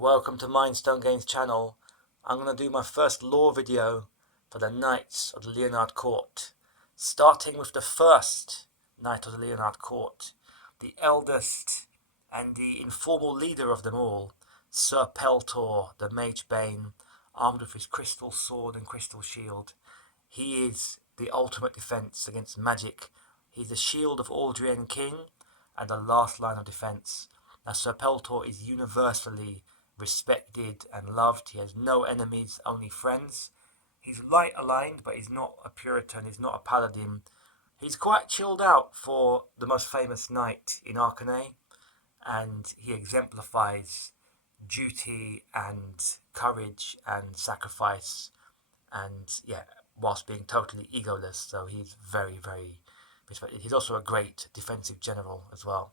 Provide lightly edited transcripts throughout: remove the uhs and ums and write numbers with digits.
Welcome to Mindstone Games channel. I'm going to do my first lore video for the Knights of the Lyonard Court, starting with the first Knight of the Lyonard Court, the eldest and the informal leader of them all, Sir Peltor, the Mage Bane, armed with his crystal sword and crystal shield. He is the ultimate defense against magic. He's the shield of Aldrian King and the last line of defense. Now, Sir Peltor is universally respected and loved. He has no enemies, only friends. He's light aligned, but he's not a Puritan, he's not a Paladin. He's quite chilled out for the most famous knight in Arcanay, and he exemplifies duty and courage and sacrifice, and whilst being totally egoless. So he's very, very respected. He's also a great defensive general as well.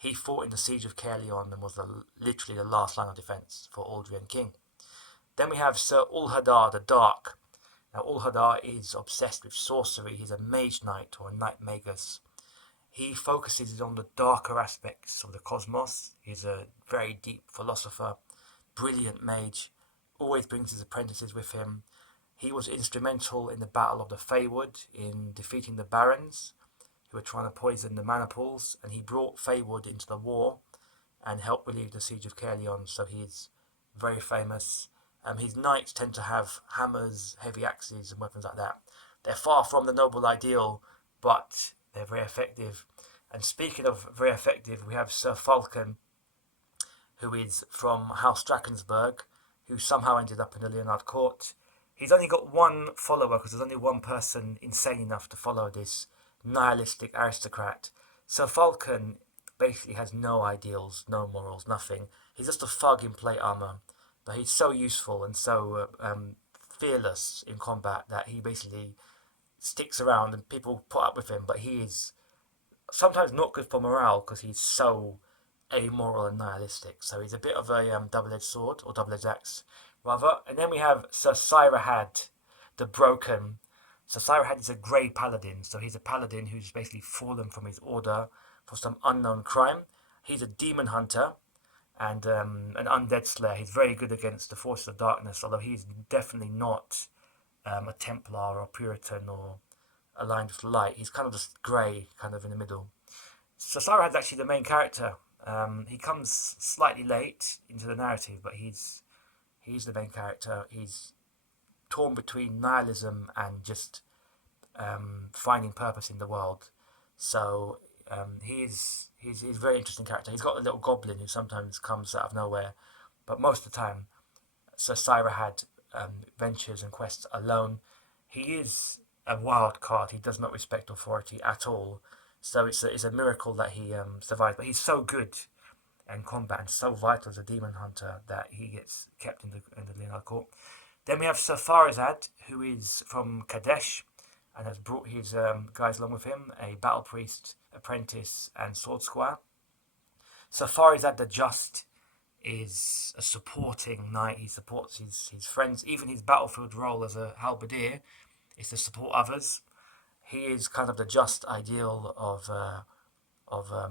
He fought in the siege of Caerleon and was literally the last line of defence for Aldrian King. Then we have Sir Ulhadar the Dark. Now, Ulhadar is obsessed with sorcery. He's a mage knight, or a knight magus. He focuses on the darker aspects of the cosmos. He's a very deep philosopher, brilliant mage, always brings his apprentices with him. He was instrumental in the Battle of the Feywood in defeating the Barons, who were trying to poison the mana pools, and he brought Feywood into the war and helped relieve the siege of Caerleon, so he's very famous. His knights tend to have hammers, heavy axes and weapons like that. They're far from the noble ideal, but they're very effective. And speaking of very effective, we have Sir Falcon, who is from House Drakensberg, who somehow ended up in the Lyonard Court. He's only got one follower, because there's only one person insane enough to follow this nihilistic aristocrat. Sir Falcon basically has no ideals, no morals, nothing. He's just a thug in plate armor, but he's so useful and so fearless in combat that he basically sticks around and people put up with him. But he is sometimes not good for morale because he's so amoral and nihilistic. So he's a bit of a double-edged sword, or double-edged axe rather. And then we have Sir Sirahad the Broken. So Sirahad is a grey paladin, so he's a paladin who's basically fallen from his order for some unknown crime. He's a demon hunter and an undead slayer. He's very good against the forces of darkness, although he's definitely not a Templar or Puritan or aligned with light. He's kind of just grey, kind of in the middle. So Sirahad's actually the main character. He comes slightly late into the narrative, but he's the main character. He's torn between nihilism and just finding purpose in the world. So he's a very interesting character. He's got a little goblin who sometimes comes out of nowhere, but most of the time Sir Sirahad ventures and quests alone. He is a wild card. He does not respect authority at all. So it's a miracle that he survives. But he's so good in combat and so vital as a demon hunter that he gets kept in the Lyonard Court. Then we have Sir Farazad, who is from Kadesh and has brought his guys along with him, a battle priest, apprentice and sword squire. Sir Farazad the Just is a supporting knight. He supports his friends. Even his battlefield role as a halberdier is to support others. He is kind of the just ideal of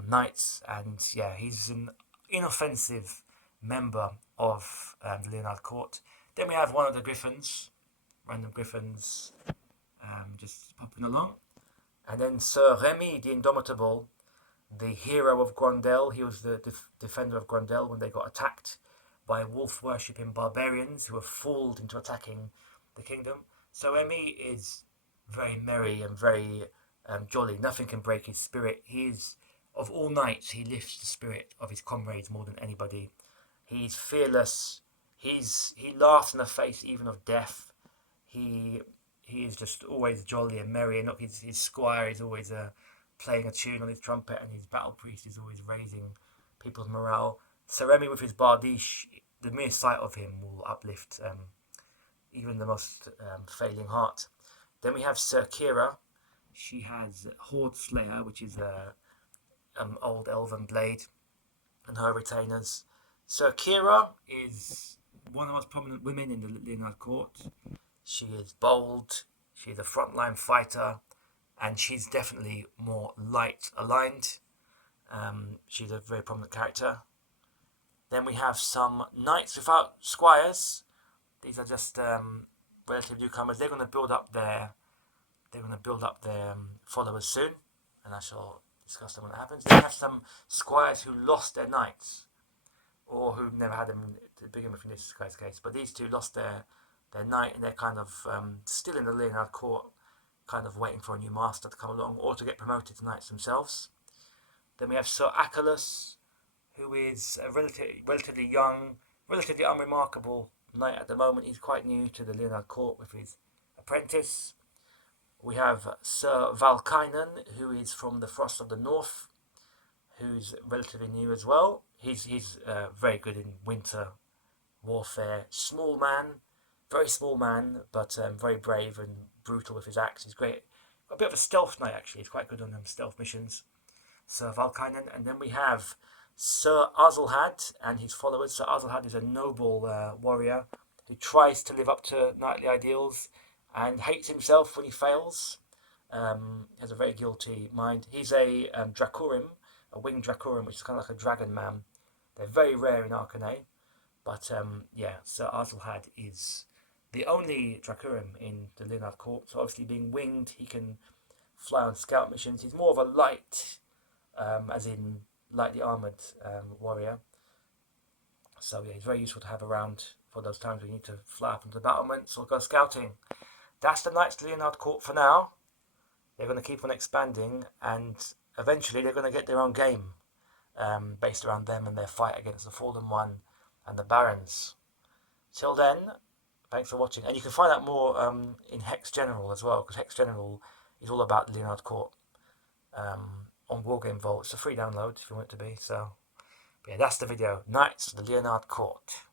knights, and he's an inoffensive member of the Lyonard Court. Then we have one of the griffins, random griffins, just popping along. And then Sir Remy the Indomitable, the hero of Grondel. He was the defender of Grondel when they got attacked by wolf-worshipping barbarians who were fooled into attacking the kingdom. So Remy is very merry and very jolly. Nothing can break his spirit. He is, of all knights, he lifts the spirit of his comrades more than anybody. He's fearless. He laughs in the face even of death. He is just always jolly and merry. And look, his squire is always playing a tune on his trumpet, and his battle priest is always raising people's morale. Sir Remy with his bardiche, the mere sight of him will uplift even the most failing heart. Then we have Sir Kira. She has Horde Slayer, which is an old elven blade, and her retainers. Sir Kira is one of the most prominent women in the Lyonard Court. She is bold, she's a frontline fighter, and she's definitely more light aligned. She's a very prominent character. Then we have some knights without squires. These are just relative newcomers. They're going to build up their followers soon, and I shall discuss them when it happens. Then we have some squires who lost their knights, or who never had them to begin with in this guy's case. But these two lost their knight, and they're kind of still in the Lyonard court, kind of waiting for a new master to come along or to get promoted to knights themselves. Then we have Sir Achilles, who is a relatively young, relatively unremarkable knight at the moment. He's quite new to the Lyonard court with his apprentice. We have Sir Valkainen, who is from the Frost of the North, who's relatively new as well. He's very good in winter warfare. Small man, very small man, but very brave and brutal with his axe. He's great. A bit of a stealth knight actually. He's quite good on them stealth missions. Sir Valkainen, and then we have Sir Azelhad and his followers. Sir Azelhad is a noble warrior who tries to live up to knightly ideals and hates himself when he fails. Has a very guilty mind. He's a Dracurim, a winged Dracurim, which is kind of like a dragon man. They're very rare in Arcanay, but yeah, Sir Azelhad is the only Dracurim in the Lyonard court. So obviously being winged, he can fly on scout missions. He's more of a light, as in lightly armoured warrior. So yeah, he's very useful to have around for those times we need to fly up into the battlements or go scouting. That's the Knights of the Lyonard court for now. They're going to keep on expanding, and eventually they're going to get their own game based around them and their fight against the Fallen One and the Barons. Till then, thanks for watching. And you can find out more in Hex General as well, because Hex General is all about the Lyonard court on Wargame Vault. It's a free download if you want it to be. So, but yeah, that's the video. Knights of the Lyonard court.